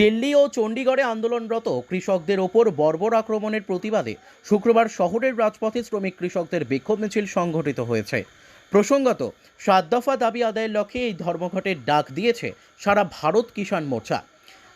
দিল্লি ও চণ্ডীগড়ে আন্দোলনরত কৃষকদের ওপর বর্বর আক্রমণের প্রতিবাদে শুক্রবার শহরের রাজপথে শ্রমিক কৃষকদের বিক্ষোভ মিছিল সংঘটিত হয়েছে। প্রসঙ্গত, সাত দফা দাবি আদায়ের লক্ষ্যে এই ধর্মঘটের ডাক দিয়েছে সারা ভারত কিষাণ মোর্চা।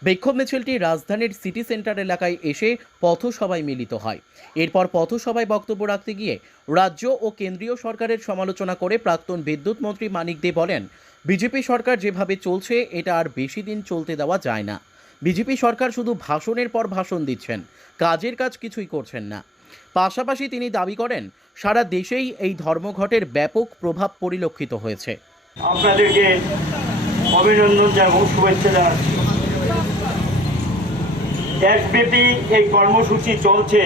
বিক্ষোভ মিছিলটি রাজধানীর সিটি সেন্টার এলাকায় এসে পথসভায় মিলিত হয়। এরপর পথসভায় বক্তব্য রাখতে গিয়ে রাজ্য ও কেন্দ্রীয় সরকারের সমালোচনা করে প্রাক্তন বিদ্যুৎ মন্ত্রী মানিক দে বলেন, বিজেপি সরকার যেভাবে চলছে, এটা আর বেশি দিন চলতে দেওয়া যায় না। বিজেপি সরকার শুধু ভাষণের পর ভাষণ দিচ্ছেন। কাজের কাজ কিছুই করছেন না। পাশাপাশি তিনি দাবি করেন, সারা দেশেই এই ধর্মঘটের ব্যাপক প্রভাব পরিলক্ষিত হয়েছে। আপনাদেরকে অভিনন্দন জানাব, শুভেচ্ছা জানাচ্ছি। দেশব্যাপী এই কর্মসূচি চলছে।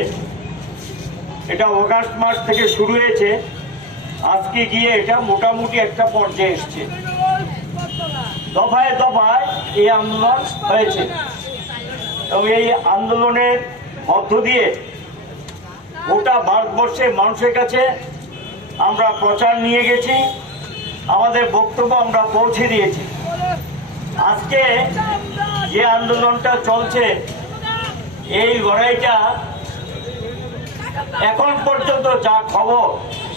এটা অগাস্ট মাস থেকে শুরু হয়েছে। আজকে গিয়ে এটা মোটামুটি একটা পর্যায়ে এসছে। দফায় দফায় এই আন্দোলন হয়েছে। এবং এই আন্দোলনের মধ্য দিয়ে গোটা ভারতবর্ষের মানুষের কাছে আমরা প্রচার নিয়ে গেছি, আমাদের বক্তব্য আমরা পৌঁছে দিয়েছি। আজকে যে আন্দোলনটা চলছে, এই লড়াইটা এখন পর্যন্ত যা খবর,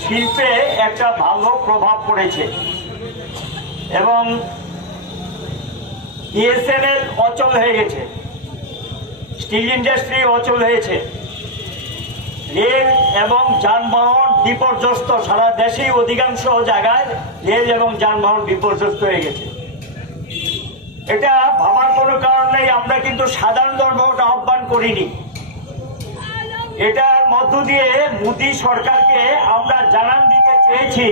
শিল্পে একটা ভালো প্রভাব পড়েছে। এবং ইএসএনএল অচল হয়ে গেছে। স্টিল ইন্ডাস্ট্রি অচল হয়েছে। রেল এবং যানবাহন বিপর্যস্ত সারা দেশেই অধিকাংশ জায়গায় রেল এবং যানবাহন বিপর্যস্ত হয়ে গেছে। এটা ভাবার কোনো কারণ নেই, আমরা কিন্তু সাধারণ ধর্মঘট আহ্বান করিনি। এটার মধ্য দিয়ে মোদী সরকারকে আমরা জানান দিতে চেয়েছি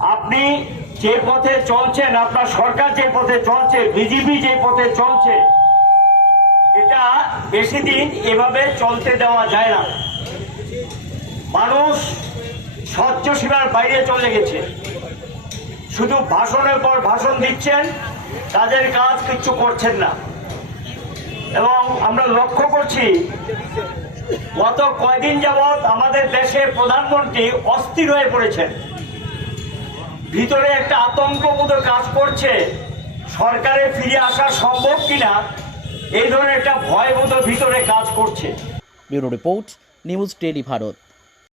আপনি যে পথে চলছেন, আপনার সরকার যে পথে চলছে, বিজেপি যে পথে চলছে, এটা বেশি দিন এভাবে চলতে দেওয়া যায় না। মানুষ স্বচ্ছ সীমার বাইরে চলে গেছে। শুধু ভাষণের পর ভাষণ দিচ্ছেন, তাদের কাজ কিচ্ছু করছেন না। এবং আমরা লক্ষ্য করছি, গত কয়দিন যাবৎ আমাদের দেশের প্রধানমন্ত্রী অস্থির হয়ে পড়েছেন। ভিতরে একটা আতঙ্কবোধ কাজ করছে। সরকারে ফিরে আসা সম্ভব কিনা, এই ধরনের একটা ভয়বোধ ভিতরে কাজ করছে। Bureau report, news tele Bharat.